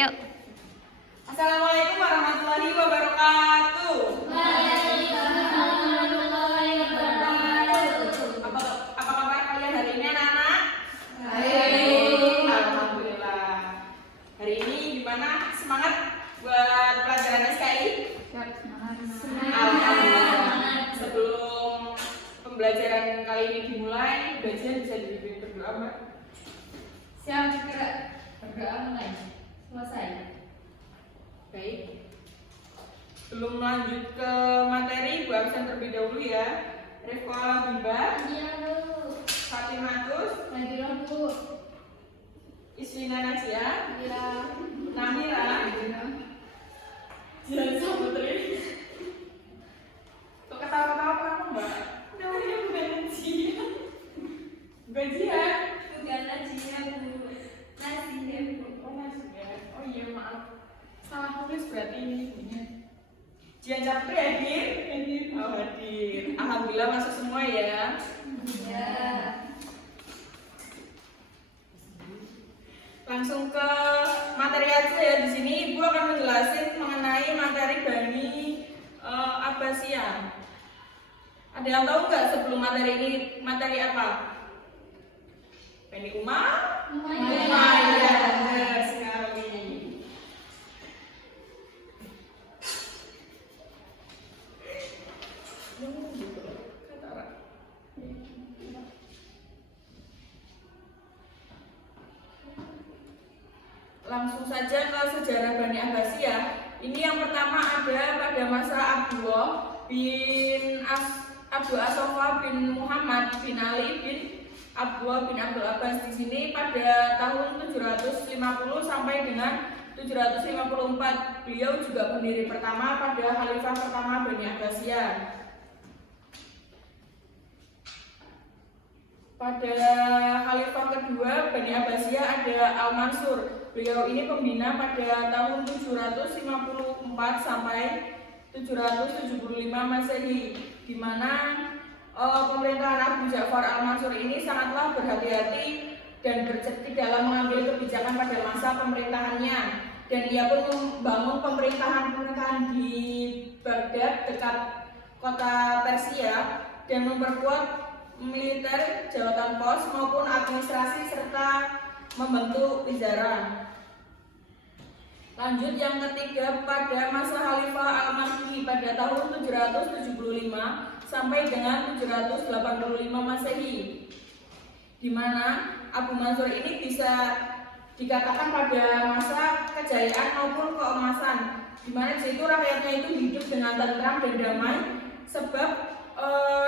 Yuk. Assalamualaikum warahmatullahi wabarakatuh. Waalaikumsalam warahmatullahi wabarakatuh. Apa kabar kalian hari ini anak-anak? Baik. Alhamdulillah. Hari ini gimana? Semangat buat pelajaran SKI? Alhamdulillah. Sebelum pembelajaran kali ini dimulai, belajar bisa dipimpin berdoa, Mbak. Siap, gerak. Berdoa mulai. Selesai. Baik. Sebelum lanjut ke materi, Bu absen terlebih dahulu ya. Rifko Alabimba, Iya, Bu. Fatimatus, Lagi dong, Bu. Isrina Najia, Iya. Namira, Jihan Saputri. Kok ketawa-ketawa kamu, Mbak? Namanya bukan Najia. Bukan Jihan. Bukan Najia, Bu. Najia, Bu. Oh, Najia. Oh iya, maaf. Salah tulis berarti ini. Jihan Saputri hadir? Oh, hadir. Alhamdulillah masuk semua ya. Iya. Langsung ke materi aja ya. Di sini Ibu akan menjelaskan mengenai materi Bani Abbasiyah. Ada yang tahu nggak sebelum materi ini materi apa? Bani Umayyah. Benar sekali. Langsung saja ke sejarah Bani Abbasiyah. Ini yang pertama ada pada masa Abdul As-Sofa bin Muhammad bin Ali bin Abdul bin Abdul Abbas. Di sini pada tahun 750 sampai dengan 754. Beliau juga pendiri pertama pada khalifah pertama Bani Abbasiyah. Pada khalifah kedua Bani Abbasiyah ada Al-Mansur. Beliau ini pembina pada tahun 754 sampai 775 Masehi, di mana pemerintahan Abu Ja'far Al-Mansur ini sangatlah berhati-hati dan bercerdik dalam mengambil kebijakan pada masa pemerintahannya. Dan ia pun membangun pemerintahan di Baghdad dekat kota Persia dan memperkuat militer, jabatan pos maupun administrasi serta membentuk wizara. Lanjut yang ketiga pada masa Khalifah Al-Mahdi pada tahun 775 sampai dengan 785 Masehi, di mana Abu Mansur ini bisa dikatakan pada masa kejayaan maupun keemasan, di mana di situ rakyatnya itu hidup dengan tentram dan damai sebab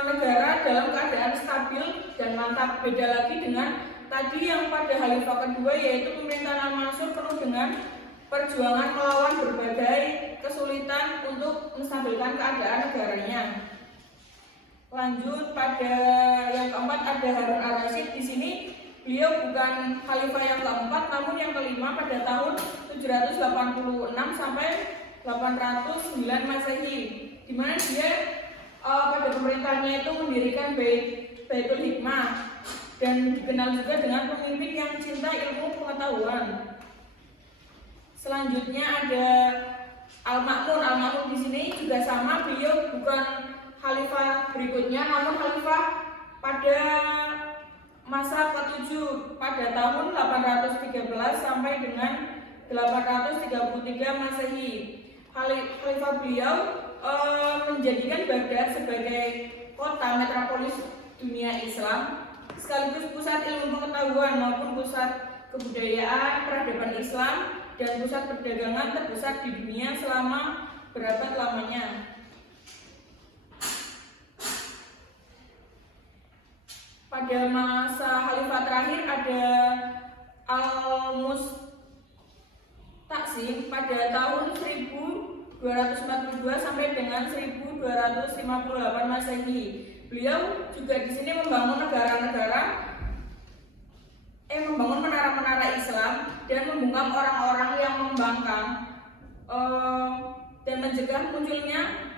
negara dalam keadaan stabil dan mantap. Beda lagi dengan tadi yang pada khalifah kedua, yaitu pemerintahan Al-Mansur penuh dengan perjuangan melawan berbagai kesulitan untuk menstabilkan keadaan negaranya. Lanjut pada yang keempat ada Harun Ar-Rasyid. Di sini beliau bukan khalifah yang keempat, namun yang kelima pada tahun 786 sampai 809 Masehi, di mana dia pada pemerintahannya itu mendirikan Baitul Hikmah dan dikenal juga dengan pemimpin yang cinta ilmu pengetahuan. Selanjutnya ada Al-Ma'mun. Al-Ma'mun di sini juga sama, beliau bukan khalifah berikutnya, namun khalifah pada masa ke-7 pada tahun 813 sampai dengan 833 Masehi. Khalifah beliau menjadikan Baghdad sebagai kota metropolis dunia Islam, sekaligus pusat ilmu pengetahuan maupun pusat kebudayaan, peradaban Islam, dan pusat perdagangan terbesar di dunia selama berabad lamanya. Pada masa khalifah terakhir ada Al-Mustaksim pada tahun 1242 sampai dengan 1258 Masehi. Beliau juga di sini membangun membangun menara-menara Islam dan membungkam orang-orang yang membangkang dan mencegah munculnya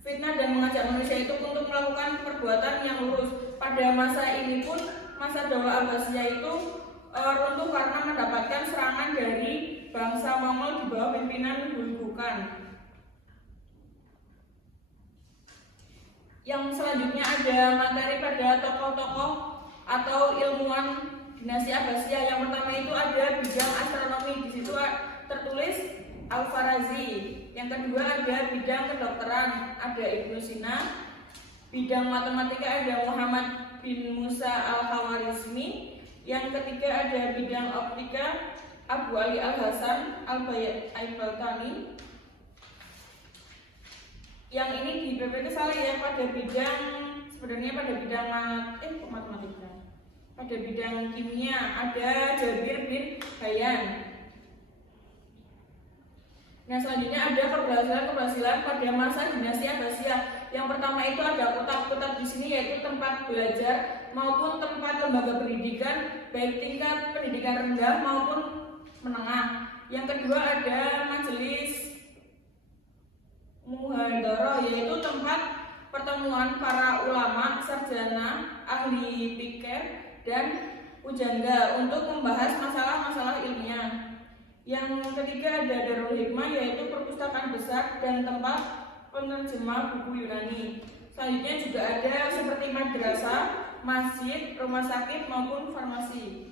fitnah dan mengajak manusia itu untuk melakukan perbuatan yang lurus. Pada masa ini pun masa Daulah Abbasiyah itu runtuh karena mendapatkan serangan dari bangsa Mongol di bawah pimpinan Hulkukan. Yang selanjutnya ada materi pada tokoh-tokoh atau ilmuwan dinasti Abbasiyah. Yang pertama itu ada bidang astronomi, di situ tertulis Al-Farazi. Yang kedua ada bidang kedokteran, ada Ibnu Sina. Bidang matematika ada Muhammad bin Musa Al-Khawarizmi. Yang ketiga ada bidang optika, Abu Ali Al-Hasan Al-Baltani. Yang ini di PPT salah ya, pada bidang sebenarnya pada bidang matematika. Pada bidang kimia ada Jabir bin Hayyan. Nah, selanjutnya ada keberhasilan pada masa dinasti Abbasiyah. Yang pertama itu ada kotak-kotak di sini, yaitu tempat belajar maupun tempat lembaga pendidikan, baik tingkat pendidikan rendah maupun menengah. Yang kedua ada majelis muhadharah, yaitu tempat pertemuan para ulama, sarjana, ahli fikih dan pujangga untuk membahas masalah-masalah ilmiah. Yang ketiga ada Darul Hikmah, yaitu perpustakaan besar dan tempat penerjemah buku Yunani. Selanjutnya juga ada seperti madrasah, masjid, rumah sakit maupun farmasi.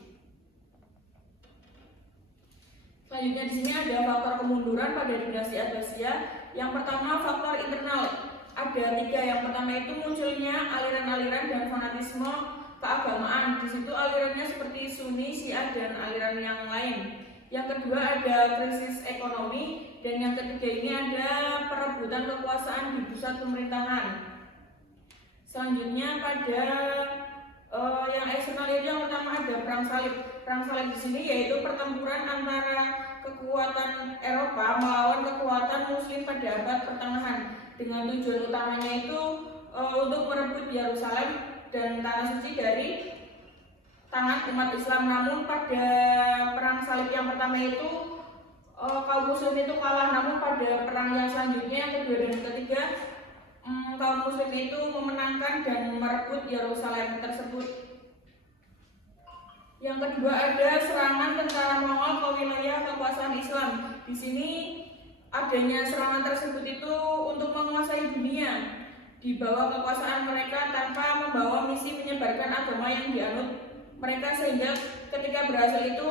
Selanjutnya di sini ada faktor kemunduran pada dinasti Abbasiyah. Yang pertama faktor internal, ada 3. Yang pertama itu munculnya aliran-aliran dan fanatisme keagamaan. Di situ alirannya seperti Sunni, Syiah dan aliran yang lain. Yang kedua ada krisis ekonomi, dan yang ketiga ini ada perebutan kekuasaan di pusat pemerintahan. Selanjutnya pada yang eksternal itu yang pertama ada perang salib. Perang salib di sini yaitu pertempuran antara kekuatan Eropa melawan kekuatan Muslim pada abad pertengahan, dengan tujuan utamanya itu untuk merebut Yerusalem dan tanah suci dari tangan umat Islam. Namun pada perang salib yang pertama itu kaum Muslim itu kalah. Namun pada perang yang selanjutnya yang kedua dan ketiga kaum Muslim itu memenangkan dan merebut Yerusalem tersebut. Yang kedua ada serangan tentara Mongol ke wilayah kekuasaan Islam. Di sini adanya serangan tersebut itu untuk menguasai dunia di bawah kekuasaan mereka tanpa membawa misi menyebarkan agama yang dianut mereka, sehingga ketika berhasil itu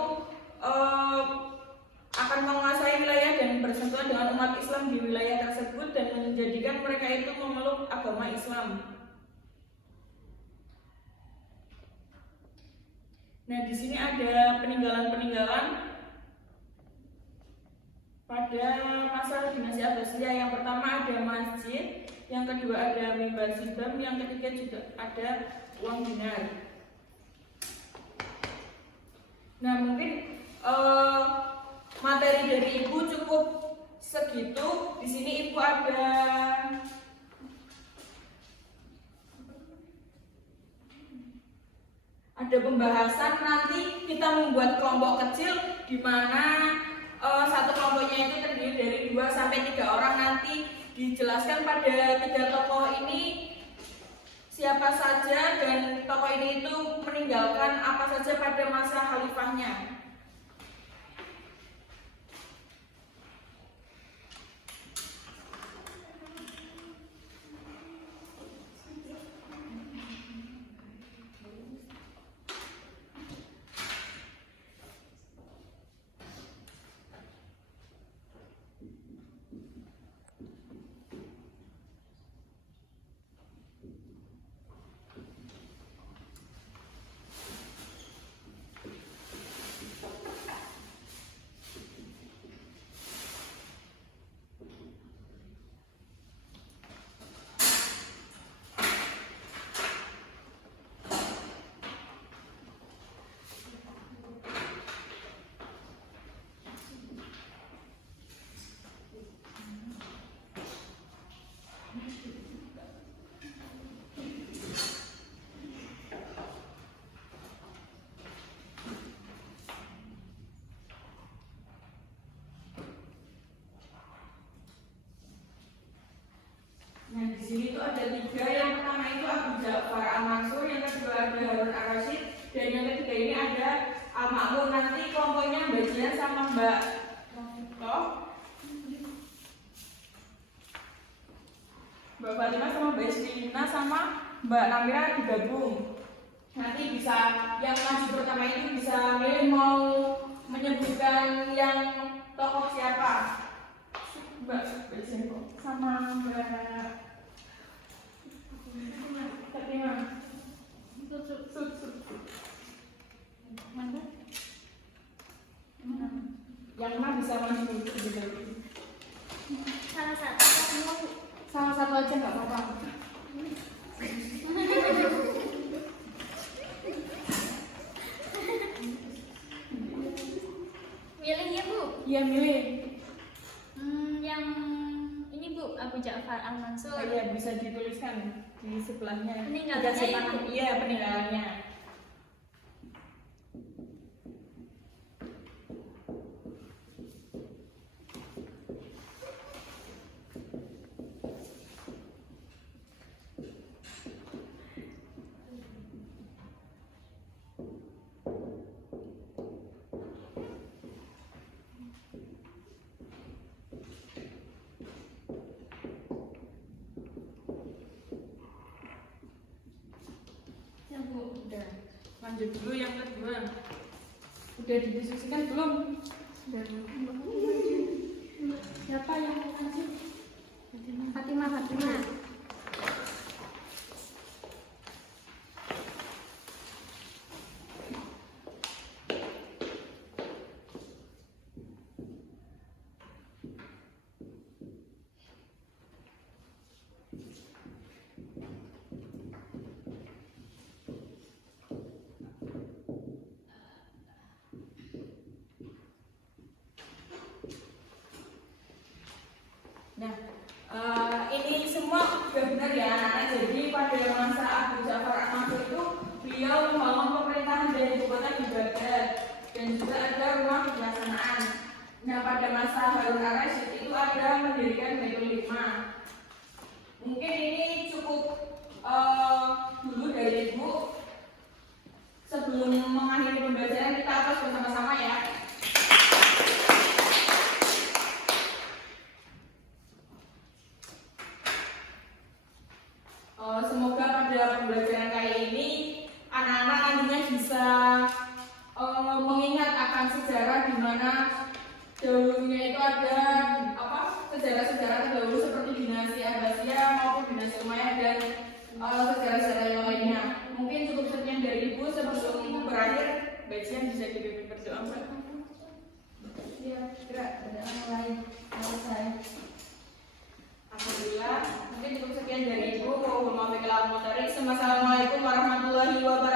akan menguasai wilayah dan bersentuhan dengan umat Islam di wilayah tersebut dan menjadikan mereka itu memeluk agama Islam. Nah, di sini ada peninggalan-peninggalan pada masa dinasti Abbasiyah. Yang pertama ada masjid, yang kedua ada mimbar sidam, yang ketiga juga ada uang dinar. Nah, mungkin materi dari Ibu cukup segitu. Di sini Ibu ada pembahasan, nanti kita membuat kelompok kecil di mana satu kelompoknya itu terdiri dari 2 sampai 3 orang. Nanti dijelaskan pada 3 tokoh ini siapa saja dan tokoh ini itu meninggalkan apa saja pada masa khalifahnya. Nah, di sini tuh ada 3. Yang pertama itu Abu Ja'far Al-Mansur, yang kedua ada Harun Ar-Rasyid, dan yang ketiga ini ada Al-Ma'mun. Nanti kelompoknya Mbak Jian sama Mbak Mbak Fatima sama Mbak Estelina sama Mbak Namira digabung. Nanti bisa yang maju pertama itu bisa milih mau menyebutkan yang tokoh siapa. Mbak Estelina sama Mbak Fatima. Mana? Yang mana bisa maju gitu. Salah satu aja nggak apa-apa. Milih ya Bu. Iya milih. Yang ini Bu, Abu Ja'far Al-Mansur. Iya bisa dituliskan di sebelahnya. Peninggalannya Dikasih itu. tangan. Iya peninggalannya. Ya Bu. Udah. Lanjut dulu yang kedua. Udah didiskusikan belum? Sudah Bu. Siapa yang mau lanjut? Fatimah. Nah, ini semua sudah benar ya anak-anak. Jadi pada masa Abu Ja'far Al-Mansur itu beliau membangun pemerintahan dari ibu kota di Baghdad dan juga ada rumah pelaksanaan. Nah, pada masa Harun al-Rashid itu ada mendirikan Baitul Hikmah. Mungkin ini cukup dulu dari Ibu. Sebelum mengakhiri pembelajaran kita atas bersama-sama ya. Semoga pada pembelajaran kali ini anak-anak nantinya bisa mengingat akan sejarah di mana dahulunya itu ada sejarah-sejarah terdahulu seperti dinasti Abbasiyah maupun dinasti Umayyah dan sejarah-sejarah yang lainnya. Mungkin cukup sekian dari Ibu. Sebelum berakhir, bagian bisa dipimpin berdoa, Mbak. Ya, gerak berdoa mulai selesai. Alhamdulillah, mungkin cukup sekian dari Ibu. Assalamualaikum warahmatullahi wabarakatuh.